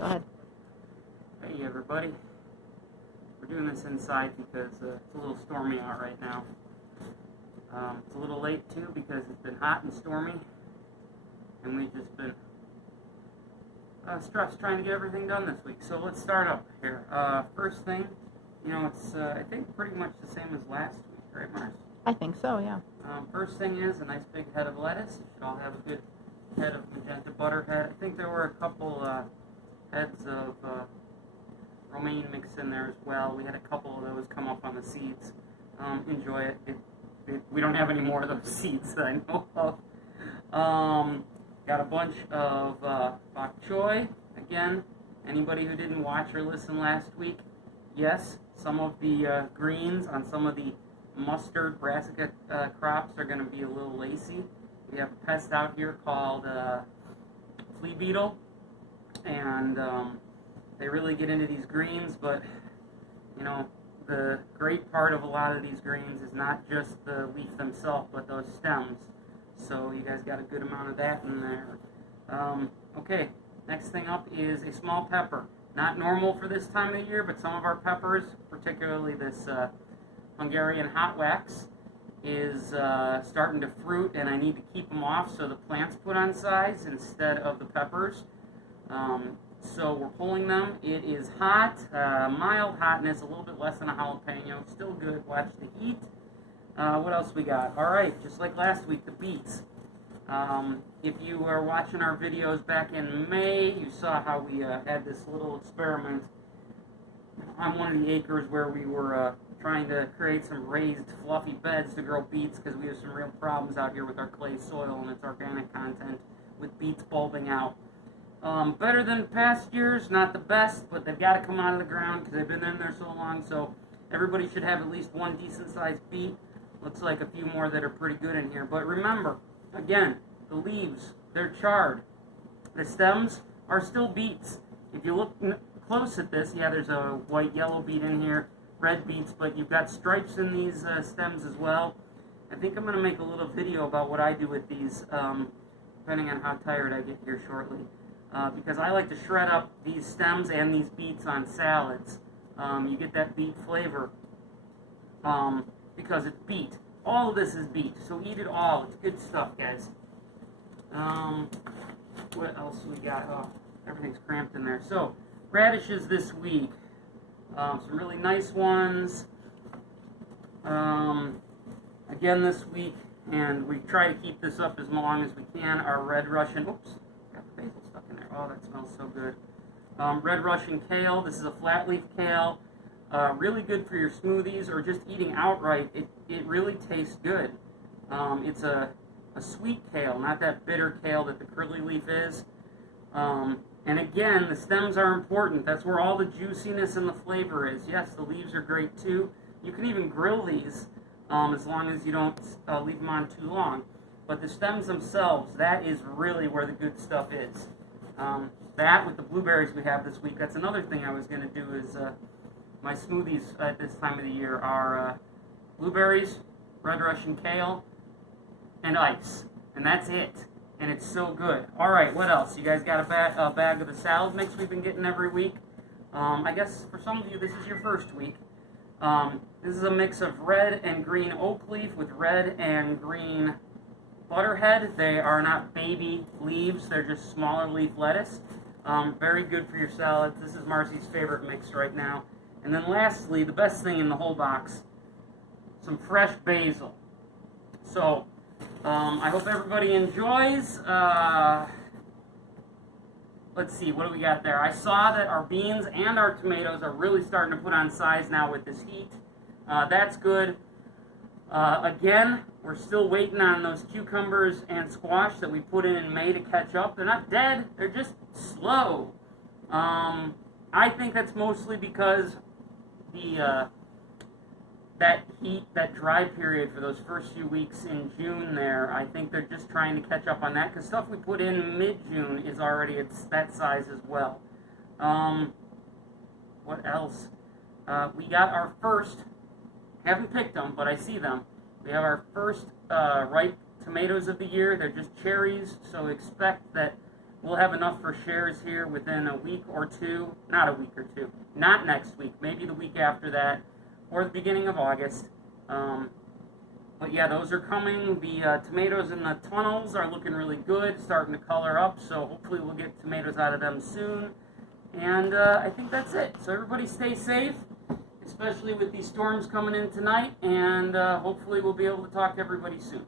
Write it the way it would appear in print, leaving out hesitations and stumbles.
Go ahead. Hey everybody, we're doing this inside because it's a little stormy out right now. It's a little late too because it's been hot and stormy, and we've just been stressed trying to get everything done this week. So let's start up here. First thing, it's I think pretty much the same as last week, right, Mars? I think so, yeah. First thing is a nice big head of lettuce. You should all have a good head of magenta butterhead. I think there were a couple heads of romaine mixed in there as well. We had a couple of those come up on the seeds. Enjoy it. We don't have any more of those seeds that I know of. Got a bunch of bok choy. Again, anybody who didn't watch or listen last week, yes, some of the greens on some of the mustard brassica crops are going to be a little lacy. We have a pest out here called flea beetle, and they really get into these greens, but the great part of a lot of these greens is not just the leaf themselves, but those stems. So you guys got a good amount of that in there. Okay, next thing up is a small pepper. Not normal for this time of the year, but some of our peppers, particularly this Hungarian hot wax, is starting to fruit, and I need to keep them off so the plants put on size instead of the peppers. So we're pulling them. It is hot, mild hotness, a little bit less than a jalapeno. Still good. Watch the heat. What else we got? All right, just like last week, the beets. If you were watching our videos back in May, you saw how we had this little experiment on one of the acres where we were trying to create some raised fluffy beds to grow beets because we have some real problems out here with our clay soil and its organic content with beets bulbing out. Better than past years, not the best, but they've got to come out of the ground because they've been in there so long, so everybody should have at least one decent-sized beet. Looks like a few more that are pretty good in here. But remember, again, the leaves, they're charred. The stems are still beets. If you look close at this, yeah, there's a white-yellow beet in here, red beets, but you've got stripes in these stems as well. I think I'm going to make a little video about what I do with these, depending on how tired I get here shortly. Because I like to shred up these stems and these beets on salads. You get that beet flavor because it's beet. All of this is beet, so eat it all. It's good stuff, guys. What else we got? Oh, everything's cramped in there. So, radishes this week. Some really nice ones. Again this week, and we try to keep this up as long as we can, our red Russian, oops, got the basil stuck in there. Oh, that smells so good. Red Russian kale. This is a flat leaf kale. Really good for your smoothies or just eating outright. It really tastes good. It's a sweet kale, not that bitter kale that the curly leaf is. And again, the stems are important. That's where all the juiciness and the flavor is. Yes, the leaves are great too. You can even grill these as long as you don't leave them on too long. But the stems themselves, that is really where the good stuff is. That with the blueberries we have this week, that's another thing I was going to do is my smoothies at this time of the year are blueberries, red Russian kale, and ice. And that's it. And it's so good. All right, what else? You guys got a bag of the salad mix we've been getting every week. I guess for some of you, this is your first week. This is a mix of red and green oak leaf with red and green butterhead. They are not baby leaves. They're just smaller leaf lettuce. Very good for your salads. This is Marcy's favorite mix right now. And then lastly, the best thing in the whole box, some fresh basil. So, I hope everybody enjoys. Let's see, what do we got there? I saw that our beans and our tomatoes are really starting to put on size now with this heat. That's good. Again, we're still waiting on those cucumbers and squash that we put in May to catch up. They're not dead, they're just slow. I think that's mostly because that heat, that dry period for those first few weeks in June there, I think they're just trying to catch up on that, because stuff we put in mid-June is already at that size as well. What else? We got our first, haven't picked them, but I see them. We have our first ripe tomatoes of the year. They're just cherries, so expect that we'll have enough for shares here within a week or two. Not a week or two. Not next week. Maybe the week after that, or the beginning of August. But yeah, those are coming. The tomatoes in the tunnels are looking really good, starting to color up. So hopefully we'll get tomatoes out of them soon. And I think that's it. So everybody stay safe, especially with these storms coming in tonight. And hopefully we'll be able to talk to everybody soon.